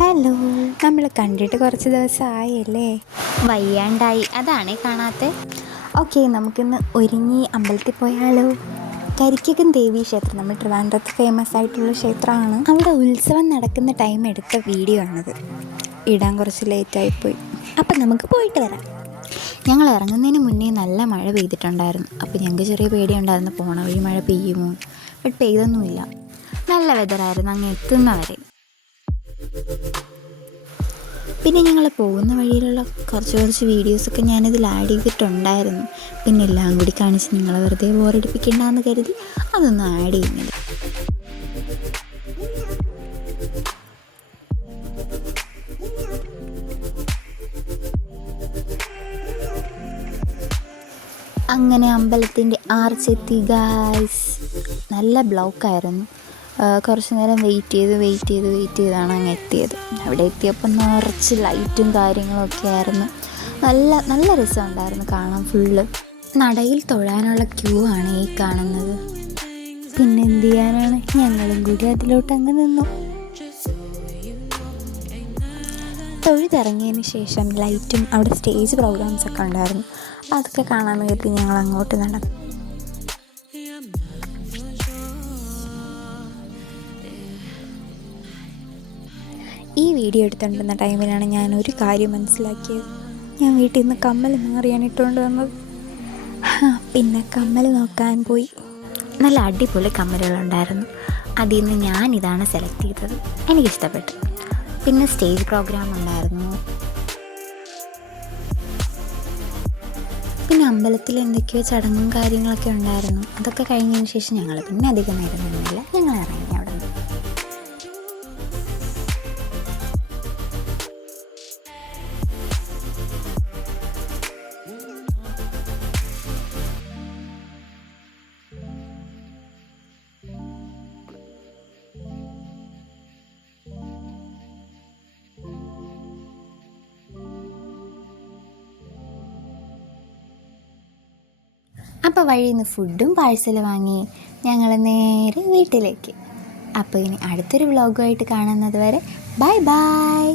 Hello, നമ്മൾ കണ്ടിട്ട് കുറച്ച് ദിവസമായല്ലേ? വയ്യാണ്ടായി, അതാണേ കാണാത്തെ. ഓക്കെ, നമുക്കിന്ന് ഒരുങ്ങി അമ്പലത്തിൽ പോയാലോ? കരിക്കകം ദേവി ക്ഷേത്രം, നമ്മൾ ട്രിവാൻഡ്രത്ത് ഫേമസ് ആയിട്ടുള്ള ക്ഷേത്രമാണ്. അവിടെ ഉത്സവം നടക്കുന്ന ടൈം എടുത്ത വീഡിയോ ആണിത്. ഇടാൻ കുറച്ച് ലേറ്റായിപ്പോയി. അപ്പം നമുക്ക് പോയിട്ട് വരാം. ഞങ്ങൾ ഇറങ്ങുന്നതിന് മുന്നേ നല്ല മഴ പെയ്തിട്ടുണ്ടായിരുന്നു. അപ്പോൾ ഞങ്ങൾക്ക് ചെറിയ പേടിയുണ്ടായിരുന്നു, പോണ വഴി മഴ പെയ്യുമോ. ബട്ട് പെയ്തൊന്നുമില്ല, നല്ല വെതറായിരുന്നു അങ്ങ് എത്തുന്നവരെ. പിന്നെ ഞങ്ങൾ പോകുന്ന വഴിയിലുള്ള കുറച്ച് വീഡിയോസൊക്കെ ഞാനിതിൽ ആഡ് ചെയ്തിട്ടുണ്ടായിരുന്നു. പിന്നെ എല്ലാം കൂടി കാണിച്ച് നിങ്ങളെ വെറുതെ ബോറടിപ്പിക്കണ്ടെന്ന് കരുതി അതൊന്നും ആഡ് ചെയ്യുന്നില്ല. അങ്ങനെ അമ്പലത്തിൻ്റെ ആർച്ചെത്തി ഗായ്സ്. നല്ല ബ്ലോക്കായിരുന്നു. കുറച്ച് നേരം വെയിറ്റ് ചെയ്താണ് അങ്ങ് എത്തിയത്. അവിടെ എത്തിയപ്പോൾ നിറച്ച് ലൈറ്റും കാര്യങ്ങളൊക്കെ ആയിരുന്നു. നല്ല രസമുണ്ടായിരുന്നു കാണാൻ. ഫുള്ള് നടയിൽ തൊഴാനുള്ള ക്യൂ ആണ് ഈ കാണുന്നത്. പിന്നെ എന്ത് ചെയ്യാനാണ്, ഞങ്ങളും കൂടി അതിലോട്ട് അങ്ങ് നിന്നു. തൊഴുതിറങ്ങിയതിന് ശേഷം ലൈറ്റും അവിടെ സ്റ്റേജ് പ്രോഗ്രാംസൊക്കെ ഉണ്ടായിരുന്നു. അപ്പോൾ അതൊക്കെ കാണാൻ കരുതി ഞങ്ങൾ അങ്ങോട്ട് നടന്നു. ഈ വീഡിയോ എടുത്തുകൊണ്ടിരുന്ന ടൈമിലാണ് ഞാനൊരു കാര്യം മനസ്സിലാക്കിയത്. ഞാൻ വീട്ടിൽ നിന്ന് കമ്മൽ മാറിയാണ് ഇട്ടുകൊണ്ട് വന്നത്. പിന്നെ കമ്മൽ നോക്കാൻ പോയി. നല്ല അടിപൊളി കമ്മലുകളുണ്ടായിരുന്നു. അതിൽ നിന്ന് ഞാനിതാണ് സെലക്ട് ചെയ്തത്, എനിക്കിഷ്ടപ്പെട്ടു. പിന്നെ സ്റ്റേജ് പ്രോഗ്രാം ഉണ്ടായിരുന്നു. പിന്നെ അമ്പലത്തിൽ എന്തൊക്കെയോ ചടങ്ങും കാര്യങ്ങളൊക്കെ ഉണ്ടായിരുന്നു. അതൊക്കെ കഴിഞ്ഞതിന് ശേഷം ഞങ്ങൾ പിന്നെ അധികം നേരം നിന്നില്ല, ഞങ്ങൾ ഇറങ്ങി അവിടെ നിന്ന്. അപ്പോൾ വഴിയിൽ നിന്ന് ഫുഡും പാഴ്സൽ വാങ്ങി ഞങ്ങൾ നേരെ വീട്ടിലേക്ക്. അപ്പോൾ ഇനി അടുത്തൊരു വ്ളോഗുമായിട്ട് കാണുന്നത് വരെ ബൈ ബൈ.